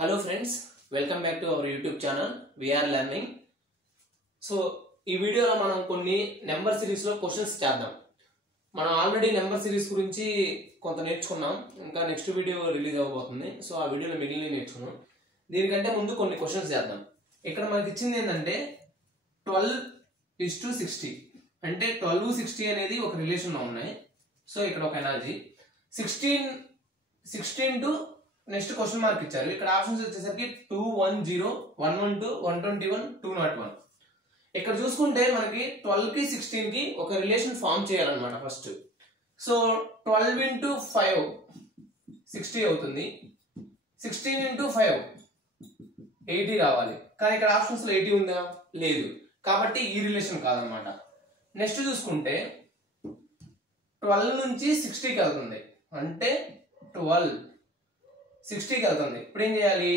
Hello friends, welcome back to our YouTube channel. We are learning. So, ఈ వీడియోలో మనం కొన్ని నెంబర్ సిరీస్ లో క్వశ్చన్స్ చేద్దాం. మనం ఆల్రెడీ నెంబర్ సిరీస్ గురించి కొంత నేర్చుకున్నాం. ఇంకా నెక్స్ట్ వీడియో రిలీజ్ అవబోతుంది. సో ఆ వీడియోలో మిగిలిన నేర్చుకున్నాం. దీనికంటే ముందు కొన్ని క్వశ్చన్స్ చేద్దాం. ఇక్కడ మనకి ఇచ్చింది ఏంటంటే 12:60 అంటే 12-60 అనేది ఒక రిలేషన్ లో ఉన్నాయి. సో ఇక్కడ ఒక analogy 16 to next question mark ఇచ్చారు. ఇక్కడ ఆప్షన్స్ వచ్చేసరికి 210, 112, 121, 201. ఇక్కడ చూసుకుంటే మనకి 12 కి 16 కి ఒక రిలేషన్ ఫామ్ చేయాలన్నమాట ఫస్ట్. సో 12 into 5 60 అవుతుంది. 16 into 5 80 రావాలి. కానీ ఇక్కడ ఆప్షన్స్ లో 80 ఉందా? లేదు. కాబట్టి ఈ రిలేషన్ కాదనమాట. నెక్స్ట్ చూసుకుంటే 12 నుంచి 60కి వెళ్తుంది. అంటే 12 60కి వెళ్తుంది. ఇప్పుడు ఏం చేయాలి?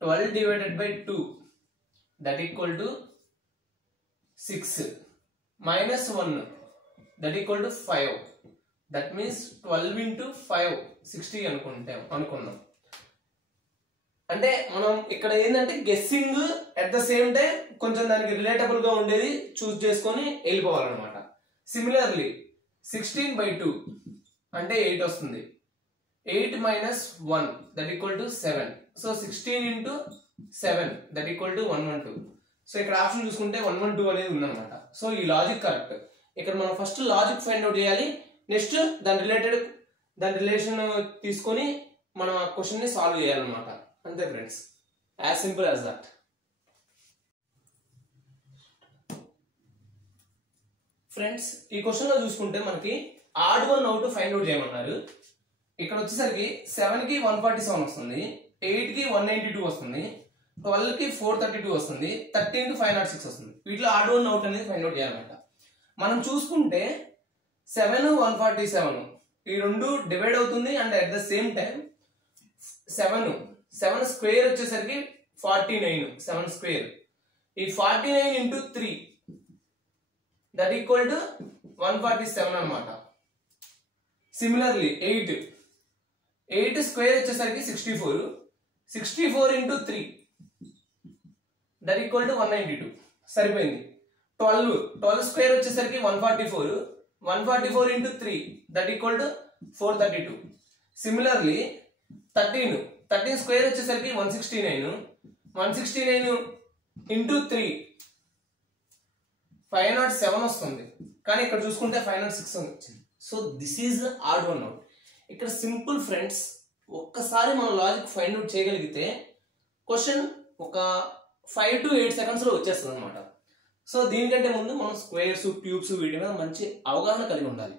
12 divided by 2 that equal to 6 minus 1 that equal to 5. That means 12 into 5 60 అనుకుందాం. అంటే మనం ఇక్కడ ఏంటంటే guessing at the same time కొంచెం దానికి రిలేటబుల్ గా ఉండేది చూస్ చేసుకొని వెళ్ళిపోవాలన్నమాట. సిమిలర్లీ 16/2 అంటే 8 వస్తుంది. 8 minus 1 that equal to 7. So 16 into 7 that equal to 112. So ఇక్కడ ఆప్షన్ చూసుకుంటే 112 అనేది ఉందన్నమాట. సో ఈ లాజిక్ కరెక్ట్. ఇక్కడ మనం ఫస్ట్ లాజిక్ ఫైండ్ అవుట్ చేయాలి. నెక్స్ట్ దాని రిలేషన్ తీసుకొని మనం ఆ క్వశ్చన్ ని సాల్వ్ చేయాలన్నమాట. అంతే friends, as simple as that. Friends, ఈ క్వశ్చన్ లో చూసుకుంటే మనకి odd one out find out చేయమన్నారు. ఇక్కడ వచ్చేసరికి 7 కి 147 వస్తుంది, 8 కి 192 వస్తుంది, 12 కి 432 వస్తుంది, 13 కి 506 వస్తుంది. వీటిలో ఆడ్ వన్ అవుట్ అనేది ఫైండ్ అవుట్ చేయాలన్నమాట. మనం చూసుకుంటే 7 147 ఈ రెండు డివైడ్ అవుతుంది. And at the same time 7 square వచ్చేసరికి 49. 7 స్క్వేర్ ఈ 49 into 3 దట్ ఈక్వల్ టు 147 అనమాట. సిమిలర్లీ 8 స్క్వేర్ వచ్చేసరికి 64. 64 into 3 దట్ ఈక్వల్ టు 192. సరిపోయింది. 12 స్క్వేర్ వచ్చేసరికి 144. 144 into 3 that equal to 432. Similarly 13 square వచ్చేసరికి 169. 169 into 3 507 వస్తుంది. కానీ ఇక్కడ చూసుకుంటే 506 వచ్చింది. So this is odd one out. ఇక్కడ సింపుల్ ఫ్రెండ్స్, ఒక్కసారి మనం లాజిక్ ఫైండ్ అవుట్ చేయగలిగితే క్వశ్చన్ ఒక 5 to 8 seconds లో వచ్చేస్తుంది అనమాట. సో దీనికంటే ముందు మనం స్క్వేర్స్, క్యూబ్స్ వీటి మీద మంచి అవగాహన కలిగి ఉండాలి.